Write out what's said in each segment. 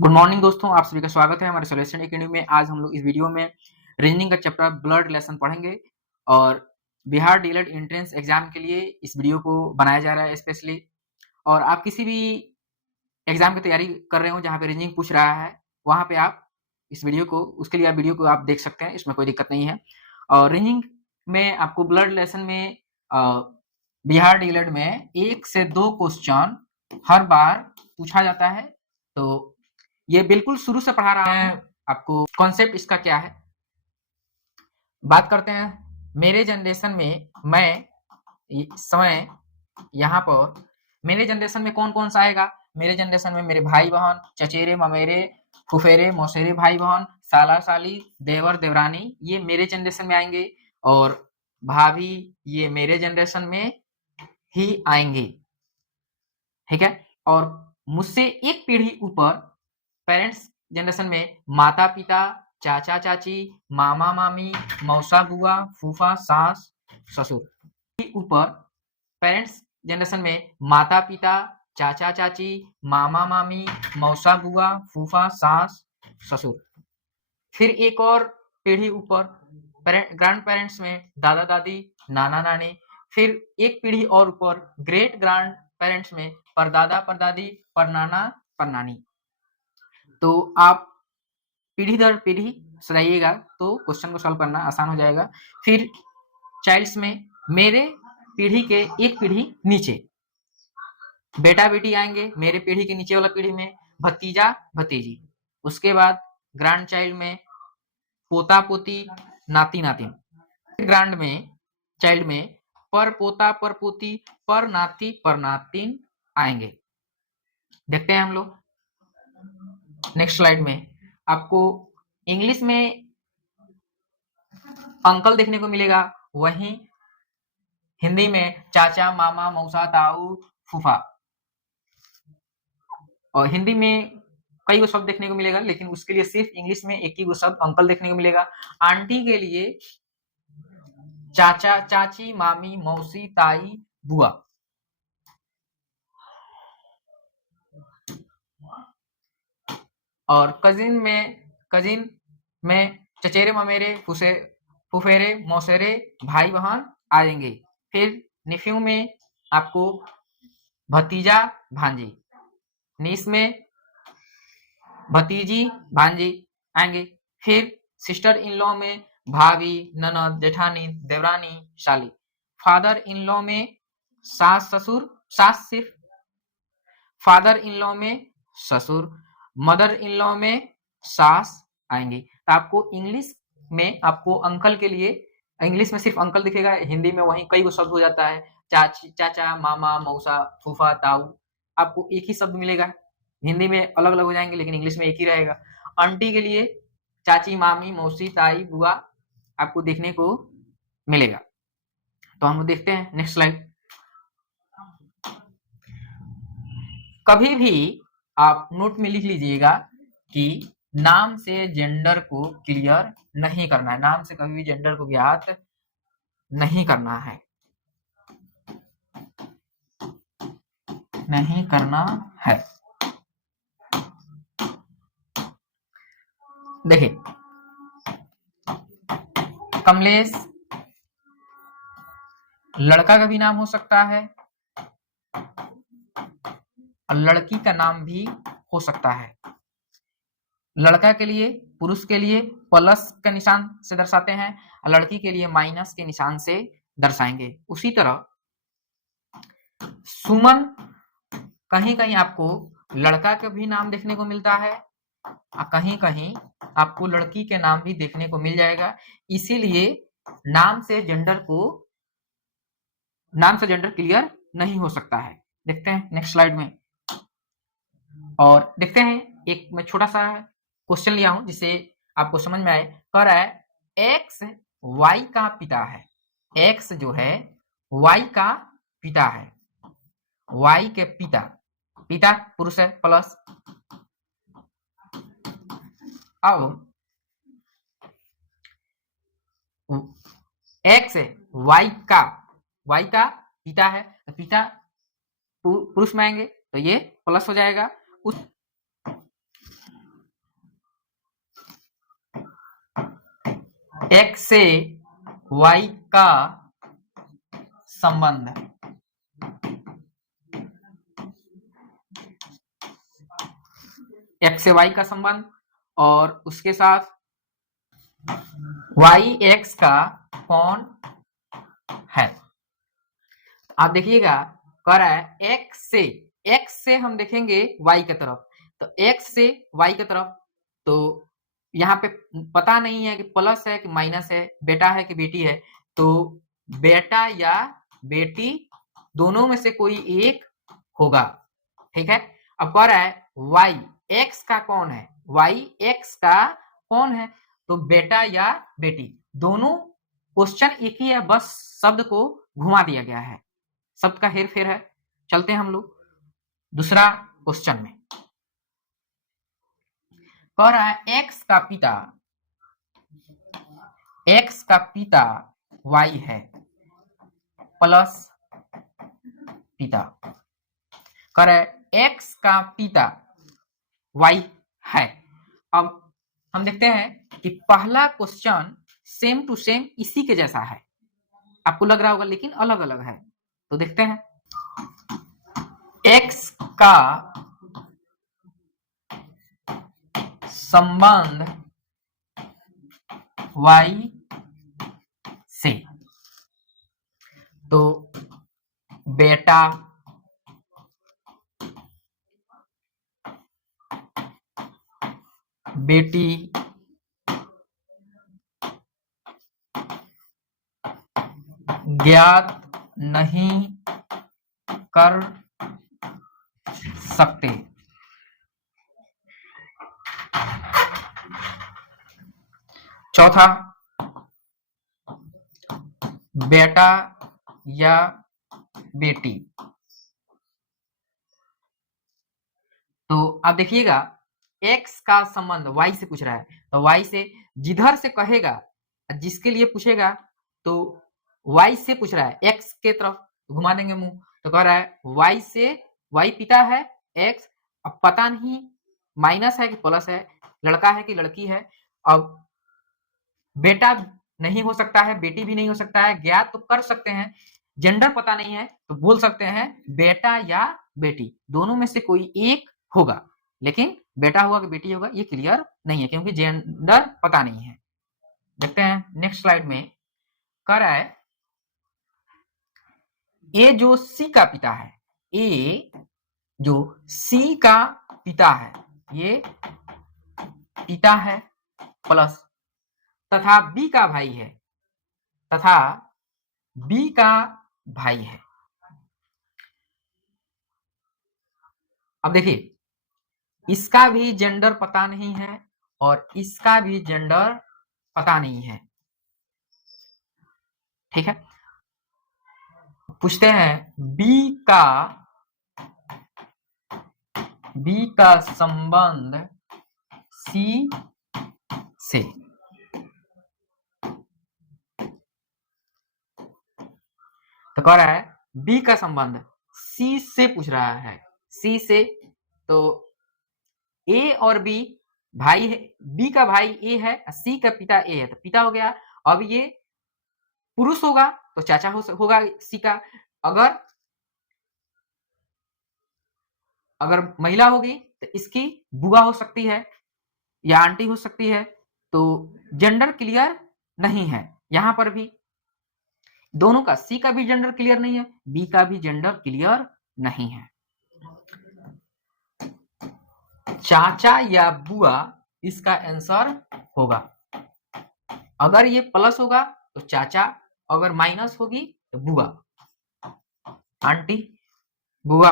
Good morning दोस्तों, आप सभी का स्वागत है हमारे सॉल्यूशन एकेडमी में। आज हम लोग इस वीडियो में रीजनिंग का चैप्टर ब्लड रिलेशन पढ़ेंगे और बिहार डीएलएड एंट्रेंस एग्जाम के लिए इस वीडियो को बनाया जा रहा है स्पेशली। और आप किसी भी एग्जाम की तैयारी कर रहे हो जहाँ पे रीजनिंग पूछ रहा है, वहाँ पे आप इस वीडियो को उसके लिए आप वीडियो को आप देख सकते हैं, इसमें कोई दिक्कत नहीं है। और रीजनिंग में आपको ब्लड रिलेशन में बिहार डीएलएड में 1 से 2 क्वेश्चन हर बार पूछा जाता है। तो ये बिल्कुल शुरू से पढ़ा रहा है आपको। कॉन्सेप्ट इसका क्या है, बात करते हैं। मेरे जनरेशन में मैं समय यहाँ पर मेरे जनरेशन में कौन कौन सा आएगा। मेरे जनरेशन में मेरे भाई बहन, चचेरे ममेरे, फुफेरे मौसेरे, भाई बहन, साला साली, देवर देवरानी, ये मेरे जनरेशन में आएंगे। और भाभी, ये मेरे जनरेशन में ही आएंगे, ठीक है। और मुझसे एक पीढ़ी ऊपर पेरेंट्स जनरेशन में माता पिता, चाचा चाची, मामा मामी, मौसा बुआ, फूफा सास ससुर। ऊपर पेरेंट्स जनरेशन में माता पिता, चाचा चाची, मामा मामी, मौसा बुआ, फूफा सास ससुर। फिर एक और पीढ़ी ऊपर ग्रैंड पेरेंट्स में दादा दादी, नाना नानी। फिर एक पीढ़ी और ऊपर ग्रेट ग्रैंड पेरेंट्स में परदादा परदादी, परनाना परनानी। तो आप पीढ़ी दर पीढ़ी सजाइएगा तो क्वेश्चन को सॉल्व करना आसान हो जाएगा। फिर चाइल्ड्स में मेरे पीढ़ी के एक पीढ़ी नीचे बेटा बेटी आएंगे, मेरे पीढ़ी के नीचे वाला पीढ़ी में भतीजा भतीजी। उसके बाद ग्रैंड चाइल्ड में पोता पोती, नाती नातिन। ग्रैंड में चाइल्ड में पर पोता पर पोती, पर नाती पर नातिन आएंगे। देखते हैं हम लोग नेक्स्ट स्लाइड में। आपको इंग्लिश में अंकल देखने को मिलेगा, वहीं हिंदी में चाचा मामा मौसा ताऊ फूफा। और हिंदी में कई वो शब्द देखने को मिलेगा, लेकिन उसके लिए सिर्फ इंग्लिश में एक ही वो शब्द अंकल देखने को मिलेगा। आंटी के लिए चाचा चाची, मामी मौसी ताई बुआ। और कजिन में चचेरे ममेरे, फुफेरे मौसेरे, भाई बहन आएंगे। फिर निफ्यू में आपको भतीजा भांजी, नीस में भतीजी भांजी आएंगे। फिर सिस्टर इन लॉ में भाभी, ननद, जेठानी, देवरानी, शाली। फादर इन लॉ में सास ससुर, सास सिर्फ। फादर इन लॉ में ससुर, मदर इन लॉ में सास आएंगे। तो आपको इंग्लिश में आपको अंकल के लिए इंग्लिश में सिर्फ अंकल दिखेगा, हिंदी में वहीं कई वो शब्द हो जाता है। चाची, चाचा, मामा, मौसा, फूफा, ताऊ, आपको एक ही शब्द मिलेगा। हिंदी में अलग अलग हो जाएंगे, लेकिन इंग्लिश में एक ही रहेगा। आंटी के लिए चाची, मामी, मौसी, ताई, बुआ आपको देखने को मिलेगा। तो हम देखते हैं नेक्स्ट स्लाइड। कभी भी आप नोट में लिख लीजिएगा कि नाम से जेंडर को क्लियर नहीं करना है। नाम से कभी भी जेंडर को ज्ञात नहीं करना है, नहीं करना है। देखिए, कमलेश लड़का का भी नाम हो सकता है और लड़की का नाम भी हो सकता है। लड़का के लिए, पुरुष के लिए प्लस के निशान से दर्शाते हैं और लड़की के लिए माइनस के निशान से दर्शाएंगे। उसी तरह सुमन, कहीं कहीं आपको लड़का का भी नाम देखने को मिलता है और कहीं कहीं आपको लड़की के नाम भी देखने को मिल जाएगा। इसीलिए नाम से जेंडर क्लियर नहीं हो सकता है। देखते हैं नेक्स्ट स्लाइड में। और देखते हैं, एक मैं छोटा सा क्वेश्चन लिया हूं जिसे आपको समझ में आए। कह रहा है एक्स वाई का पिता है। एक्स जो है वाई का पिता है, वाई के पिता, पिता पुरुष है प्लस। अब एक्स वाई का पिता है, तो पिता पुरुष में आएंगे तो ये प्लस हो जाएगा। एक्स से वाई का संबंध, एक्स से वाई का संबंध और उसके साथ वाई एक्स का कौन है। आप देखिएगा कह रहा है एक्स से हम देखेंगे वाई की तरफ, तो एक्स से वाई की तरफ, तो यहाँ पे पता नहीं है कि प्लस है कि माइनस है, बेटा है कि बेटी है, तो बेटा या बेटी दोनों में से कोई एक होगा। ठीक है, अब कह रहा है वाई एक्स का कौन है, वाई एक्स का कौन है, तो बेटा या बेटी दोनों। क्वेश्चन एक ही है, बस शब्द को घुमा दिया गया है, शब्द का हेर फेर है। चलते हैं हम लोग दूसरा क्वेश्चन में। कह रहा है एक्स का पिता वाई है प्लस पिता। कह रहा है एक्स का पिता वाई है। अब हम देखते हैं कि पहला क्वेश्चन सेम टू सेम इसी के जैसा है, आपको लग रहा होगा, लेकिन अलग अलग है। तो देखते हैं, एक्स का संबंध वाई से, तो बेटा बेटी ज्ञात नहीं कर सकते। चौथा, बेटा या बेटी। तो आप देखिएगा x का संबंध y से पूछ रहा है, तो y से जिधर से कहेगा, जिसके लिए पूछेगा, तो y से पूछ रहा है, x के तरफ घुमा देंगे मुंह, तो कह रहा है y से, y पिता है, x अब पता नहीं माइनस है कि प्लस है, लड़का है कि लड़की है। अब बेटा नहीं हो सकता है, बेटी भी नहीं हो सकता है, ज्ञात तो कर सकते हैं, जेंडर पता नहीं है तो बोल सकते हैं बेटा या बेटी दोनों में से कोई एक होगा, लेकिन बेटा होगा कि बेटी होगा ये क्लियर नहीं है क्योंकि जेंडर पता नहीं है। देखते हैं नेक्स्ट स्लाइड में। कह रहा है ए जो सी का पिता है, ए जो सी का पिता है, ये पिता है प्लस, तथा बी का भाई है, तथा बी का भाई है। अब देखिए इसका भी जेंडर पता नहीं है और इसका भी जेंडर पता नहीं है। ठीक है, पूछते हैं बी का संबंध सी से, तो कह रहा है बी का संबंध सी से पूछ रहा है, सी से, तो ए और बी भाई है, बी का भाई ए है, सी का पिता ए है, तो पिता हो गया। अब ये पुरुष होगा तो चाचा होगा सी का, अगर महिला होगी तो इसकी बुआ हो सकती है या आंटी हो सकती है, तो जेंडर क्लियर नहीं है। यहां पर भी दोनों का, सी का भी जेंडर क्लियर नहीं है, बी का भी जेंडर क्लियर नहीं है। चाचा या बुआ इसका आंसर होगा। अगर ये प्लस होगा तो चाचा, अगर माइनस होगी तो बुआ, आंटी, बुआ।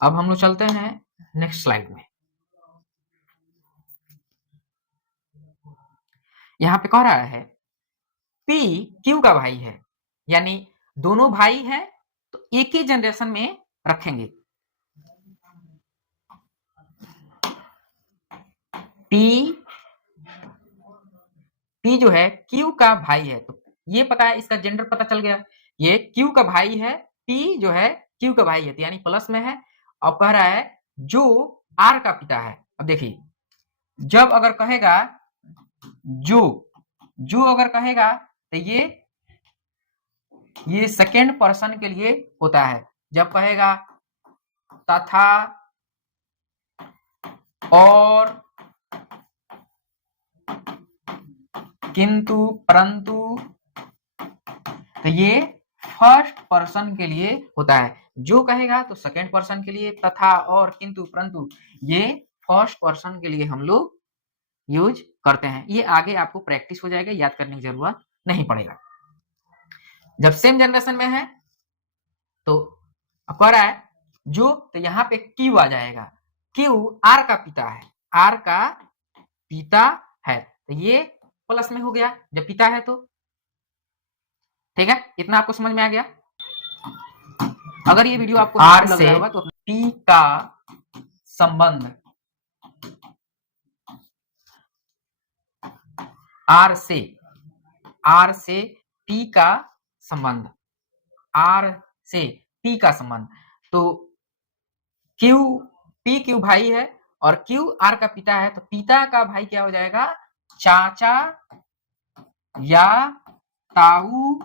अब हम लोग चलते हैं नेक्स्ट स्लाइड में। यहां पे कह रहा है P Q का भाई है, यानी दोनों भाई हैं तो एक ही जनरेशन में रखेंगे। P जो है Q का भाई है, तो ये पता है, इसका जेंडर पता चल गया, ये Q का भाई है, P जो है Q का भाई है, यानी प्लस में है। और कह रहा है जो R का पिता है। अब देखिए जब अगर कहेगा जो अगर कहेगा तो ये सेकेंड पर्सन के लिए होता है। जब कहेगा तथा और किंतु परंतु तो ये फर्स्ट पर्सन के लिए होता है। जो कहेगा तो सेकेंड पर्सन के लिए, तथा और किंतु परंतु ये फर्स्ट पर्सन के लिए हम लोग यूज करते हैं। ये आगे आपको प्रैक्टिस हो जाएगा, याद करने की जरूरत नहीं पड़ेगा। जब सेम जनरेशन में है तो कह रहा है जो, तो यहाँ पे क्यू आ जाएगा। क्यू आर का पिता है, आर का पिता है, तो ये प्लस में हो गया जब पिता है तो। ठीक है, इतना आपको समझ में आ गया। अगर ये वीडियो आपको आर से होगा तो पी का संबंध, आर से पी का संबंध, आर से पी का संबंध, तो क्यू पी क्यू भाई है और क्यू आर का पिता है, तो पिता का भाई क्या हो जाएगा, चाचा या ताऊ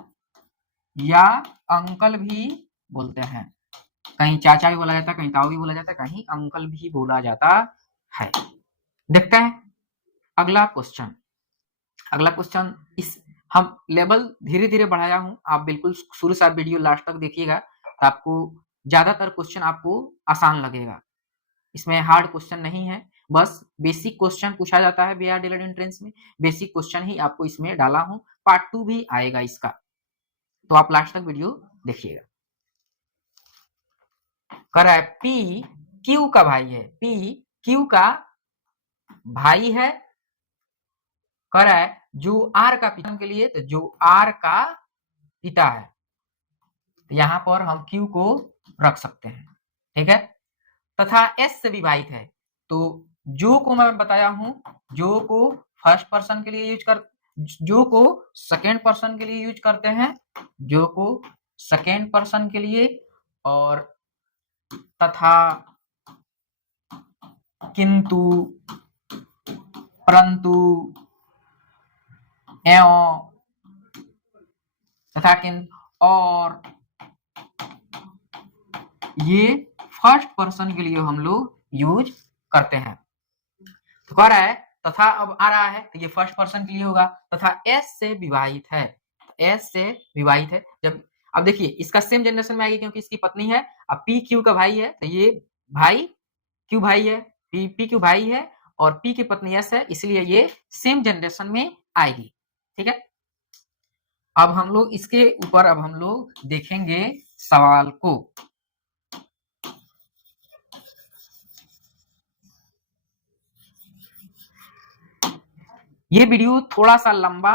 या अंकल भी बोलते हैं। कहीं चाचा भी बोला जाता है, कहीं ताऊ भी बोला जाता है, कहीं अंकल भी बोला जाता है। देखते हैं अगला क्वेश्चन। अगला क्वेश्चन इस हम लेवल धीरे धीरे बढ़ाया हूं, आप बिल्कुल शुरू से वीडियो लास्ट तक देखिएगा तो आपको ज्यादातर क्वेश्चन आपको आसान लगेगा। इसमें हार्ड क्वेश्चन नहीं है, बस बेसिक क्वेश्चन पूछा जाता है बिहार डीएलएड एंट्रेंस में। बेसिक क्वेश्चन ही आपको इसमें डाला हूं, पार्ट 2 भी आएगा इसका, तो आप लास्ट तक वीडियो देखिएगा। कह रहा है पी क्यू का भाई है, पी क्यू का भाई है। कह रहा है जो आर का पिता के लिए, तो जो आर का पिता है, तो यहां पर हम क्यू को रख सकते हैं। ठीक है, तथा एस से विभाजित है, तो जो को मैं बताया हूं, जो को फर्स्ट पर्सन के लिए यूज कर, जो को सेकेंड पर्सन के लिए यूज करते हैं, जो को सेकेंड पर्सन के लिए, और तथा किंतु परंतु एवं तथा किंतु और ये फर्स्ट पर्सन के लिए हम लोग यूज करते हैं। तो कह रहा है तथा अब आ रहा है तो ये फर्स्ट पर्सन के लिए होगा, तथा एस से विवाहित है, एस से विवाहित है। जब अब देखिए इसका सेम जनरेशन में आएगी क्योंकि इसकी पत्नी है, अब पी क्यू का भाई है, तो ये भाई क्यू भाई है, पी क्यू भाई है और पी की पत्नी एस है, इसलिए ये सेम जनरेशन में आएगी। ठीक है, अब हम लोग इसके ऊपर अब हम लोग देखेंगे सवाल को। ये वीडियो थोड़ा सा लंबा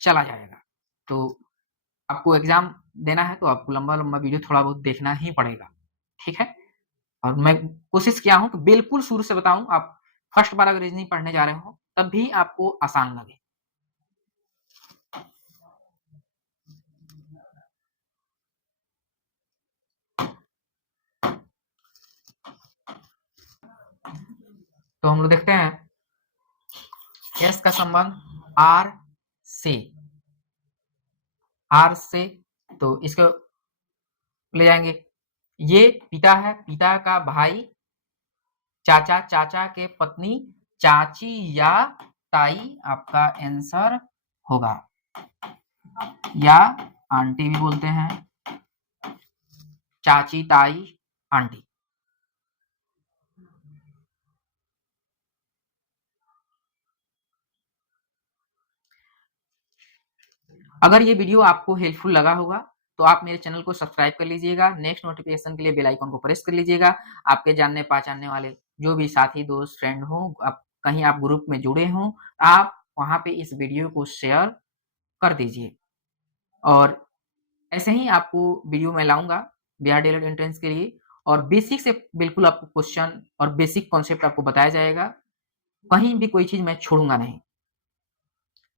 चला जाएगा, तो आपको एग्जाम देना है तो आपको लंबा लंबा वीडियो थोड़ा बहुत देखना ही पड़ेगा। ठीक है, और मैं कोशिश किया हूं कि बिल्कुल शुरू से बताऊं, आप फर्स्ट बार अगर रीजनिंग पढ़ने जा रहे हो तब भी आपको आसान लगे। तो हम लोग देखते हैं एस का संबंध आर से, तो इसको ले जाएंगे, ये पिता है, पिता का भाई, चाचा, चाचा के पत्नी, चाची या ताई आपका आंसर होगा, या आंटी भी बोलते हैं, चाची, ताई, आंटी। अगर ये वीडियो आपको हेल्पफुल लगा होगा तो आप मेरे चैनल को सब्सक्राइब कर लीजिएगा, नेक्स्ट नोटिफिकेशन के लिए बेल आइकन को प्रेस कर लीजिएगा। आपके जानने पहचानने वाले जो भी साथी दोस्त फ्रेंड हो, आप कहीं आप ग्रुप में जुड़े हों, आप वहां पे इस वीडियो को शेयर कर दीजिए। और ऐसे ही आपको वीडियो में लाऊंगा बिहार डीएलएड एंट्रेंस के लिए, और बेसिक से बिल्कुल आपको क्वेश्चन और बेसिक कॉन्सेप्ट आपको बताया जाएगा, कहीं भी कोई चीज मैं छोड़ूंगा नहीं।